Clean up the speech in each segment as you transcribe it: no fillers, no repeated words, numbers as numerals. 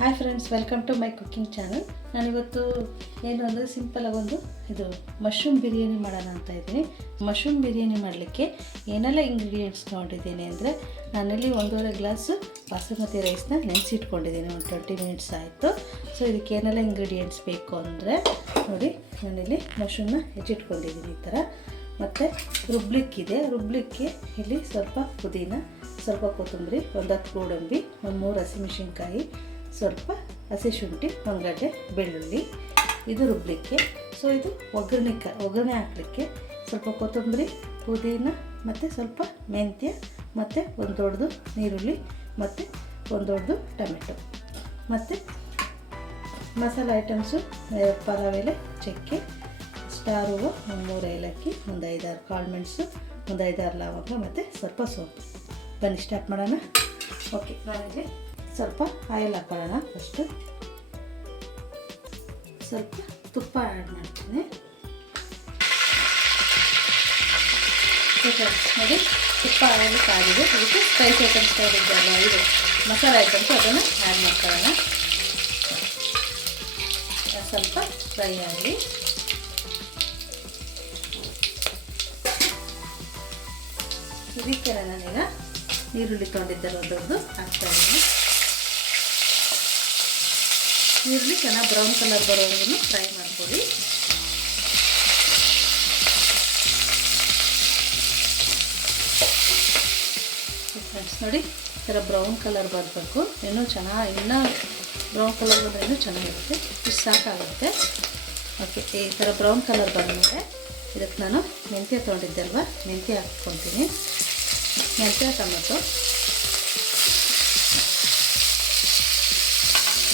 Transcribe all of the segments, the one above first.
Hi friends, welcome to my cooking channel. ನಾನಿವತ್ತು ಏನು ಅಂದರೆ ಸಿಂಪಲಾಗಿ ಒಂದು ಮಶ್ರೂಮ್ ಬಿರಿಯಾನಿ ಮಾಡೋಣ ಅಂತ ಇದ್ದೀನಿ. ಮಶ್ರೂಮ್ ಬಿರಿಯಾನಿ ಮಾಡಲಿಕ್ಕೆ ಏನೆಲ್ಲ ಇಂಗ್ರೀಡಿಯೆಂಟ್ಸ್ ತೊಗೊಂಡಿದ್ದೀನಿ ಅಂದರೆ, ನಾನಲ್ಲಿ 1.5 ಗ್ಲಾಸ್ ಬಾಸುಮತಿ ರೈಸ್ನ ನೆನೆಸಿಟ್ಕೊಂಡಿದ್ದೀನಿ. ಒಂದು 20 ಮಿನಿಟ್ಸ್ ಆಯಿತು. ಸೊ ಇದಕ್ಕೆ ಏನೆಲ್ಲ ಇಂಗ್ರೀಡಿಯೆಂಟ್ಸ್ ಬೇಕು ಅಂದರೆ ನೋಡಿ, ನಾನಿಲ್ಲಿ ಮಶ್ರೂಮ್ನ ಹೆಚ್ಚಿಟ್ಕೊಂಡಿದ್ದೀನಿ ಈ ಥರ. ಮತ್ತು ರುಬ್ಲಿಕ್ಕೆ ಇಲ್ಲಿ ಸ್ವಲ್ಪ ಪುದೀನ, ಸ್ವಲ್ಪ ಕೊತ್ತಂಬರಿ, ಒಂದು 10 ಗೋಡಂಬಿ, ಒಂದು 3 ಹಸಿಮೆಣಸಿನ್ಕಾಯಿ, ಸ್ವಲ್ಪ ಹಸಿ ಶುಂಠಿ, 1 ಗಡ್ಡೆ ಬೆಳ್ಳುಳ್ಳಿ. ಇದು ರುಬ್ಲಿಕ್ಕೆ. ಸೊ ಇದು ಒಗ್ಗರಣೆ ಹಾಕಲಿಕ್ಕೆ ಸ್ವಲ್ಪ ಕೊತ್ತಂಬರಿ, ಪುದೀನ ಮತ್ತು ಸ್ವಲ್ಪ ಮೆಂತ್ಯ ಮತ್ತು ಒಂದು ದೊಡ್ಡದು ನೀರುಳ್ಳಿ ಮತ್ತು ಒಂದು ದೊಡ್ಡದು ಟೊಮೆಟೊ. ಮತ್ತು ಮಸಾಲೆ ಐಟಮ್ಸು ಪಲಾವ್ ಎಲೆ, ಚಕ್ಕೆ, ಸ್ಟಾರ್ ಹೂವು, ಒಂದು 3 ಏಲಕ್ಕಿ, ಒಂದು 5-6 ಕಾಳು ಮೆಣಸು, ಒಂದು 5-6 ಲವಂಗ ಮತ್ತು ಸ್ವಲ್ಪ ಸೋಂಪು. ಬನ್ನಿ ಸ್ಟಾರ್ಟ್ ಮಾಡೋಣ. ಓಕೆ, ನಾನಿಲ್ಲಿ ಸ್ವಲ್ಪ ಆಯಿಲ್ ಹಾಕೊಳ್ಳೋಣ. ಫಸ್ಟು ಸ್ವಲ್ಪ ತುಪ್ಪ ಆ್ಯಡ್ ಮಾಡ್ತೀನಿ. ನೋಡಿ, ತುಪ್ಪ ಆಯಿಲ್ ಕಾದಿದೆ. ಅದಕ್ಕೆ ಸ್ಪೈಸ್ ಐಟಮ್ಸ್ ತಗೊಂಡಿದ್ದಲ್ಲ, ಇದು ಮಸಾಲೆ ಐಟಮ್ಸ್, ಅದನ್ನು ಆ್ಯಡ್ ಮಾಡ್ಕೊಳ್ಳೋಣ. ಸ್ವಲ್ಪ ಫ್ರೈ ಆಗಲಿ. ಇದಕ್ಕೆ ನಾನೀಗ ಈರುಳ್ಳಿ ತೊಗೊಂಡಿದ್ದರೆ ದೊಡ್ಡದು ಹಾಕ್ತಾಯಿದ್ದೀನಿ. ಈರುಳ್ಳಿ ಚೆನ್ನಾಗಿ ಬ್ರೌನ್ ಕಲರ್ ಬರೋವರೆಗೂ ಫ್ರೈ ಮಾಡ್ಕೊಳ್ಳಿ. ಫ್ರೆಂಡ್ಸ್ ನೋಡಿ, ಈ ಥರ ಬ್ರೌನ್ ಕಲರ್ ಬರಬೇಕು. ಇನ್ನೂ ಬ್ರೌನ್ ಕಲರ್ ಬಂದರೆ ಇನ್ನೂ ಚೆನ್ನಾಗಿರುತ್ತೆ. ಇಷ್ಟು ಸಾಕಾಗುತ್ತೆ. ಓಕೆ, ಈ ಥರ ಬ್ರೌನ್ ಕಲರ್ ಬಂದಮೇಲೆ ಇದಕ್ಕೆ ನಾನು ಮೆಂತ್ಯ ತೊಗೊಂಡಿದ್ದೆ ಅಲ್ವಾ, ಮೆಂತ್ಯ ಹಾಕ್ಕೊತೀನಿ. ಮೆಂತ್ಯ, ಟೊಮೆಟೊ.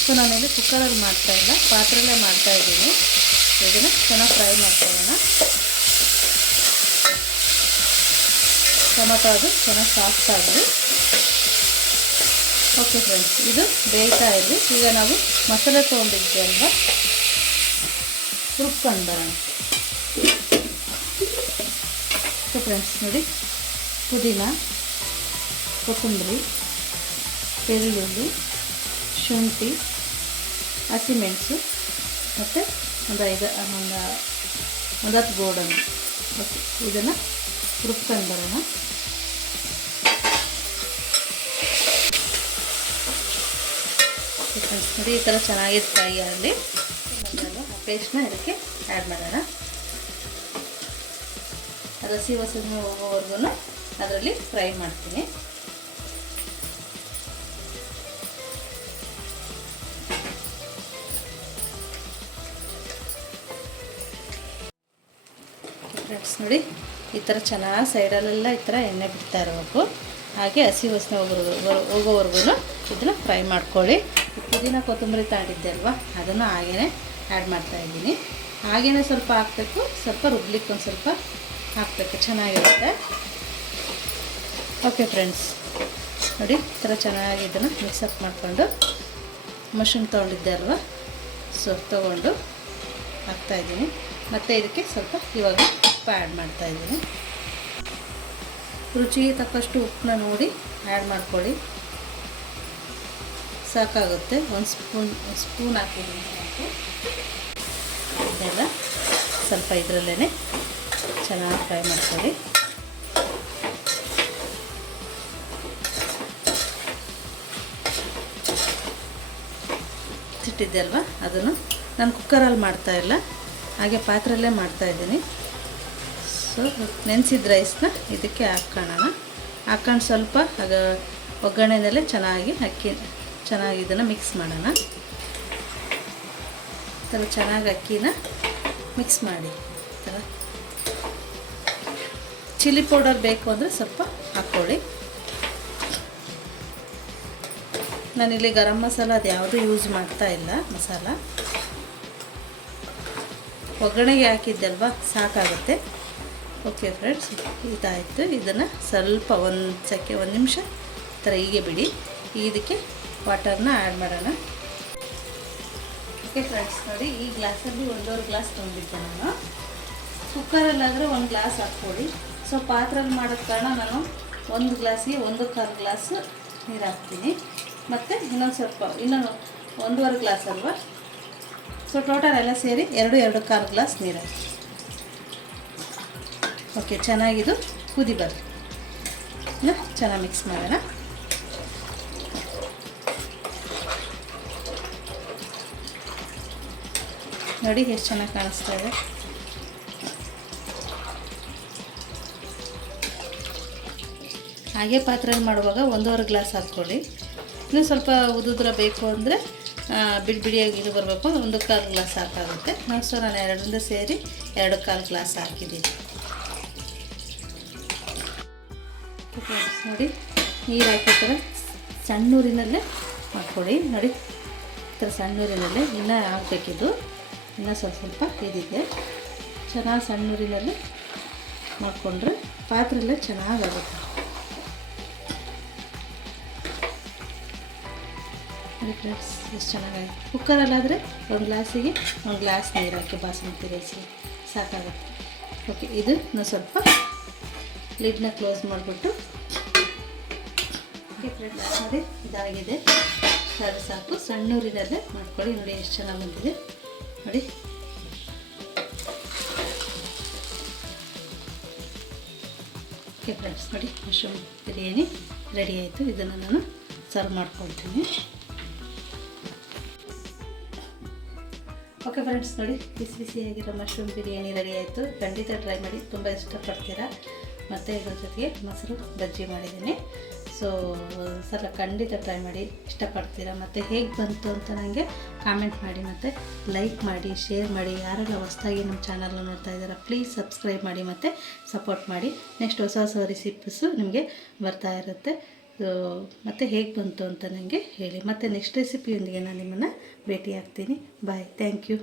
ಸೊ ನಾನಿಲ್ಲಿ ಕುಕ್ಕರಲ್ಲಿ ಮಾಡ್ತಾಯಿಲ್ಲ, ಪಾತ್ರೆಯಲ್ಲೇ ಮಾಡ್ತಾಯಿದ್ದೀನಿ. ಇದನ್ನು ಚೆನ್ನಾಗಿ ಫ್ರೈ ಮಾಡ್ಕೊಳ್ಳೋಣ. ಟೊಮೆಟೊ ಅದು ಚೆನ್ನಾಗಿ ಸಾಫ್ಟ್ ಆಗಲಿ. ಓಕೆ ಫ್ರೆಂಡ್ಸ್, ಇದು ಬೇಯ್ತಾ ಇರಲಿ. ಈಗ ನಾವು ಮಸಾಲೆ ತೊಗೊಂಡಿದ್ವಿ ಅಲ್ವಾ, ರುಬ್ಕೊಂಡು ಬರೋಣ. ಸೊ ಫ್ರೆಂಡ್ಸ್ ನೋಡಿ, ಪುದೀನ, ಕೊತ್ತಂಬರಿ, ಬೆಳ್ಳುಳ್ಳಿ, ಶುಂಠಿ, ಹಸಿಮೆಣಸು ಮತ್ತು ಒಂದು 10 ಗೋಡಂಬಿ. ಓಕೆ, ಇದನ್ನು ರುಬ್ಕೊಂಡು ಬರೋಣ. ಫ್ರೆಂಡ್ಸ್ ನೋಡಿ, ಈ ಥರ ಚೆನ್ನಾಗಿ ಫ್ರೈ ಆಗಲಿ. ಪೇಸ್ಟ್ನ ಇದಕ್ಕೆ ಆ್ಯಡ್ ಮಾಡೋಣ. ಹಸಿ ವಾಸನೆ ಹೋಗೋವರೆಗೂ ಅದರಲ್ಲಿ ಫ್ರೈ ಮಾಡ್ತೀನಿ. ಫ್ರೆಂಡ್ಸ್ ನೋಡಿ, ಈ ಥರ ಚೆನ್ನಾಗಿ ಸೈಡಲ್ಲೆಲ್ಲ ಈ ಥರ ಎಣ್ಣೆ ಬಿಡ್ತಾ ಇರಬೇಕು. ಹಾಗೆ ಹಸಿ ವಾಸನೆ ಹೋಗೋವರೆಗೂ ಇದನ್ನು ಫ್ರೈ ಮಾಡ್ಕೊಳ್ಳಿ. ಪುದೀನ ಕೊತ್ತಂಬರಿ ತಗೊಂಡಿದ್ದೆ ಅಲ್ವಾ, ಅದನ್ನು ಹಾಗೇ ಆ್ಯಡ್ ಮಾಡ್ತಾಯಿದ್ದೀನಿ. ಹಾಗೇ ಸ್ವಲ್ಪ ಹಾಕಬೇಕು, ಸ್ವಲ್ಪ ರುಬ್ಲಿಕ್ಕೆ ಒಂದು ಸ್ವಲ್ಪ ಹಾಕಬೇಕು, ಚೆನ್ನಾಗಿರುತ್ತೆ. ಓಕೆ ಫ್ರೆಂಡ್ಸ್ ನೋಡಿ, ಈ ಥರ ಚೆನ್ನಾಗಿ ಇದನ್ನು ಮಿಕ್ಸಪ್ ಮಾಡಿಕೊಂಡು ಮಶ್ರೂಮ್ ತೊಗೊಂಡಿದ್ದೆ ಅಲ್ವಾ, ಸೊ ತೊಗೊಂಡು ಹಾಕ್ತಾಯಿದ್ದೀನಿ. ಮತ್ತು ಇದಕ್ಕೆ ಸ್ವಲ್ಪ ಇವಾಗ ಉಪ್ಪು ಆ್ಯಡ್ ಮಾಡ್ತಾಯಿದ್ದೀನಿ. ರುಚಿಗೆ ತಕ್ಕಷ್ಟು ಉಪ್ಪನ್ನ ನೋಡಿ ಆ್ಯಡ್ ಮಾಡ್ಕೊಳ್ಳಿ. ಸಾಕಾಗುತ್ತೆ. ಒಂದು ಸ್ಪೂನ್ ಹಾಕಿದ್ದೀನಿ. ಇದೆಲ್ಲ ಸ್ವಲ್ಪ ಇದರಲ್ಲೇ ಚೆನ್ನಾಗಿ ಫ್ರೈ ಮಾಡ್ಕೊಳ್ಳಿ. ಇಟ್ಟಿದ್ದೆ ಅಲ್ವಾ, ಅದನ್ನು ನಾನು ಕುಕ್ಕರಲ್ಲಿ ಮಾಡ್ತಾಯಿಲ್ಲ, ಹಾಗೆ ಪಾತ್ರೆಯಲ್ಲೇ ಮಾಡ್ತಾಯಿದ್ದೀನಿ. ಸೊ ನೆನೆಸಿದ ರೈಸ್ನ ಇದಕ್ಕೆ ಹಾಕ್ಕೊಂಡು ಸ್ವಲ್ಪ ಒಗ್ಗರಣೆಯಲ್ಲೇ ಚೆನ್ನಾಗಿ ಇದನ್ನು ಮಿಕ್ಸ್ ಮಾಡೋಣ. ಈ ಥರ ಚೆನ್ನಾಗಿ ಅಕ್ಕಿನ ಮಿಕ್ಸ್ ಮಾಡಿ. ಈ ಥರ ಚಿಲ್ಲಿ ಪೌಡರ್ ಬೇಕು ಅಂದರೆ ಸ್ವಲ್ಪ ಹಾಕ್ಕೊಳ್ಳಿ. ನಾನಿಲ್ಲಿ ಗರಂ ಮಸಾಲ ಅದು ಯಾವುದೂ ಯೂಸ್ ಮಾಡ್ತಾ ಇಲ್ಲ. ಮಸಾಲ ಒಗ್ಗರಣೆಗೆ ಹಾಕಿದ್ದಲ್ವ, ಸಾಕಾಗುತ್ತೆ. ಓಕೆ ಫ್ರೆಂಡ್ಸ್, ಇದಾಯಿತು. ಇದನ್ನು ಸ್ವಲ್ಪ ಒಂದು ನಿಮಿಷ ಈ ಥರ ಹೀಗೆ ಬಿಡಿ. ಇದಕ್ಕೆ ವಾಟರ್ನ ಆ್ಯಡ್ ಮಾಡೋಣ. ಓಕೆ ಫ್ರೆಂಡ್ಸ್ ನೋಡಿ, ಈ ಗ್ಲಾಸಲ್ಲಿ 1.5 ಗ್ಲಾಸ್ ತೊಗೊಂಡಿದ್ದೆ ನಾನು. ಕುಕ್ಕರಲ್ಲಾದರೆ 1 ಗ್ಲಾಸ್ ಹಾಕ್ಕೊಳ್ಳಿ. ಸೊ ಪಾತ್ರೆಯಲ್ಲಿ ಮಾಡೋದ ಕಾರಣ ನಾನು 1 ಗ್ಲಾಸಿಗೆ 1 1/4 ಗ್ಲಾಸ್ ನೀರು ಹಾಕ್ತೀನಿ. ಮತ್ತು ಇನ್ನೊಂದು 1.5 ಗ್ಲಾಸ್ ಅಲ್ವಾ, ಸೊ ಟೋಟಲ್ ಎಲ್ಲ ಸೇರಿ 2.25 ಗ್ಲಾಸ್ ನೀರು ಹಾಕಿ. ಓಕೆ, ಚೆನ್ನಾಗಿದು ಕುದಿ ಬರಲಿ. ಚೆನ್ನಾಗಿ ಮಿಕ್ಸ್ ಮಾಡೋಣ. ನೋಡಿ ಎಷ್ಟು ಚೆನ್ನಾಗಿ ಕಾಣಿಸ್ತಾ ಇದೆ. ಹಾಗೆ ಪಾತ್ರೆಯಲ್ಲಿ ಮಾಡುವಾಗ 1.5 ಗ್ಲಾಸ್ ಹಾಕ್ಕೊಳ್ಳಿ. ಇನ್ನೂ ಸ್ವಲ್ಪ ಉದುದ್ರ ಬೇಕು ಅಂದರೆ ಬಿಡಿಯಾಗಿ ಇದು ಬರಬೇಕು, 1/4 ಗ್ಲಾಸ್ ಸಾಕಾಗುತ್ತೆ. ಸೊ ನಾನು ಎರಡರಿಂದ ಸೇರಿ 2/4 ಗ್ಲಾಸ್ ಹಾಕಿದ್ದೀನಿ. ನೋಡಿ, ನೀರು ಹಾಕೋ ಥರ ಸಣ್ಣೂರಿನಲ್ಲೇ ಮಾಡ್ಕೊಳ್ಳಿ. ನೋಡಿ, ಈ ಥರ ಸಣ್ಣೂರಿನಲ್ಲೇ ಇನ್ನೂ ಹಾಕಬೇಕಿದ್ದು, ಇನ್ನೂ ಸ್ವಲ್ಪ ಇದಿದೆ. ಚೆನ್ನಾಗಿ ಸಣ್ಣೂರಿನಲ್ಲೇ ಮಾಡಿಕೊಂಡ್ರೆ ಪಾತ್ರೆಯಲ್ಲೇ ಚೆನ್ನಾಗಾಗುತ್ತೆ. ಫ್ರೆಂಡ್ಸ್, ಎಷ್ಟು ಚೆನ್ನಾಗಾಗಿದೆ. ಕುಕ್ಕರಲ್ಲಾದರೆ 1 ಗ್ಲಾಸಿಗೆ 1 ಗ್ಲಾಸ್ ನೀರು ಹಾಕಿ ಬಾಸುಮತಿ ರೈಸ್ಗೆ ಸಾಕಾಗುತ್ತೆ. ಓಕೆ, ಇದನ್ನು ಸ್ವಲ್ಪ ಲಿಡ್ನ ಕ್ಲೋಸ್ ಮಾಡಿಬಿಟ್ಟು, ಓಕೆ ಫ್ರೆಂಡ್ಸ್, ನೋಡಿ ಇದಾಗಿದೆ. ಸಾಕು, ಸಣ್ಣೂರಿನಲ್ಲೇ ಮಾಡ್ಕೊಳ್ಳಿ. ನೋಡಿ ಎಷ್ಟು ಚೆನ್ನಾಗಿ ಬಂದಿದೆ. ನೋಡಿ, ಓಕೆ ಫ್ರೆಂಡ್ಸ್, ನೋಡಿ ಮಶ್ರೂಮ್ ಬಿರಿಯಾನಿ ರೆಡಿ ಆಯಿತು. ಇದನ್ನು ನಾನು ಸರ್ವ್ ಮಾಡ್ಕೊಳ್ತೀನಿ. ಓಕೆ ಫ್ರೆಂಡ್ಸ್, ನೋಡಿ ಬಿಸಿಯಾಗಿರೋ ಮಶ್ರೂಮ್ ಬಿರಿಯಾನಿ ರೆಡಿ ಆಯಿತು. ಖಂಡಿತ ಟ್ರೈ ಮಾಡಿ, ತುಂಬ ಇಷ್ಟಪಡ್ತೀರಾ. ಮತ್ತು ಇದ್ರ ಜೊತೆಗೆ ಮೊಸರು ಬಜ್ಜಿ ಮಾಡಿದ್ದೀನಿ. ಸೊ ಸಲ ಖಂಡಿತ ಟ್ರೈ ಮಾಡಿ, ಇಷ್ಟಪಡ್ತೀರಾ. ಮತ್ತು ಹೇಗೆ ಬಂತು ಅಂತ ನನಗೆ ಕಾಮೆಂಟ್ ಮಾಡಿ, ಮತ್ತು ಲೈಕ್ ಮಾಡಿ, ಶೇರ್ ಮಾಡಿ. ಯಾರೆಲ್ಲ ಹೊಸದಾಗಿ ನಮ್ಮ ಚಾನಲ್ನ ನೋಡ್ತಾ ಇದ್ದೀರಾ, ಪ್ಲೀಸ್ ಸಬ್ಸ್ಕ್ರೈಬ್ ಮಾಡಿ ಮತ್ತು ಸಪೋರ್ಟ್ ಮಾಡಿ. ನೆಕ್ಸ್ಟ್ ಹೊಸ ರೆಸಿಪೀಸು ನಿಮಗೆ ಬರ್ತಾ ಇರುತ್ತೆ. ಮತ್ತು ಹೇಗೆ ಬಂತು ಅಂತ ನನಗೆ ಹೇಳಿ. ಮತ್ತು ನೆಕ್ಸ್ಟ್ ರೆಸಿಪಿಯೊಂದಿಗೆ ನಾನು ನಿಮ್ಮನ್ನು ಭೇಟಿ ಆಗ್ತೀನಿ. ಬಾಯ್, ಥ್ಯಾಂಕ್ ಯು.